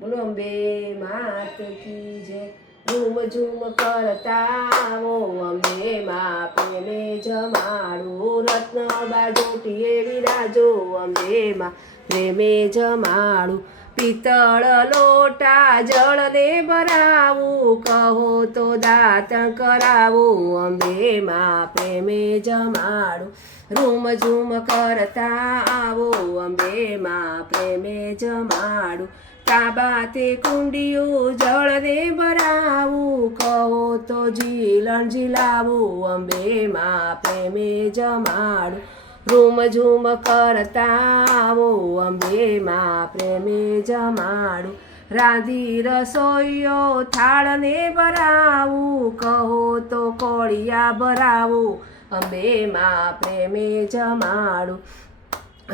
બોલો અંબે માત કી જય। ઝૂમ ઝૂમ કરતા આવો અંબે માં પ્રેમે જમાડું। રત્ન બાજોટીએ વિરાજો અંબે માં પ્રેમે જમાડું। પિત્તળ લોટા જળને ભરાવું, કહો તો દાતણ કરાવું અંબે માં પ્રેમે જમાડું। રૂમ ઝૂમ કરતા આવો અંબે માં પ્રેમે જમાડું। તાબા તે કુંડિયું જળને ભરાવું, કહો તો ઝીલણ ઝીલાવું અંબે માં પ્રેમે જમાડું। રૂમ ઝૂમ કરતા આવો અંબે માં પ્રેમે જમાડું। રાંધી રસોઈયો થાળને ભરાવું, કહો તો કોળિયા ભરાવું અંબે માં પ્રેમે જમાડું।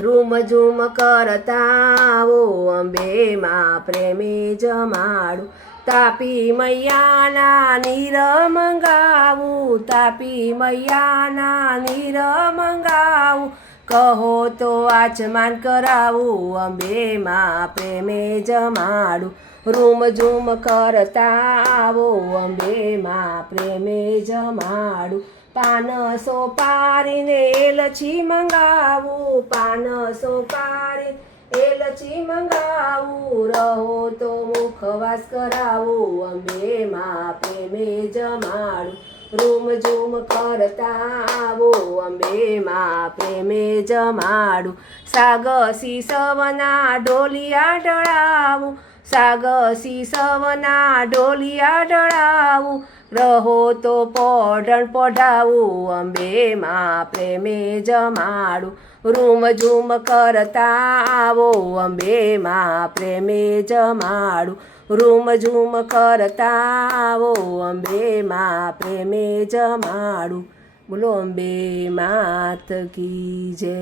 રૂમ ઝૂમ કરતા આવો અંબે માં પ્રેમે જમાડું। તાપી મૈયાના નીર મંગાવું, તાપી મૈયાના નીર મંગાવું, કહો તો આચમાન કરાવું અંબે માં પ્રેમે જમાડું। રૂમ ઝૂમ કરતા આવો અંબે માં પ્રેમે જમાડું। પાન સોપારીને એલચી મંગાવું, પાન સોપારી એલચી મંગાવું, રહો તો મુખવાસ કરાવું અંબે માં પ્રેમે જમાડું। રૂમ ઝૂમ કરતા આવો અંબે માં પ્રેમે જમાડું। સાગ શીસવના ઢોલિયા ઢળાવું, સાગ શીસવના ઢોલિયા ઢળાવું, રહો તો પોઢણ પોઢાવું અંબે માં પ્રેમે જમાડું। રૂમ ઝૂમ કરતા આવો અંબે માં પ્રેમે જમાડું। રૂમ ઝૂમ કરતા આવો અંબે માં પ્રેમે જમાડું। બોલો અંબે માત કી જય।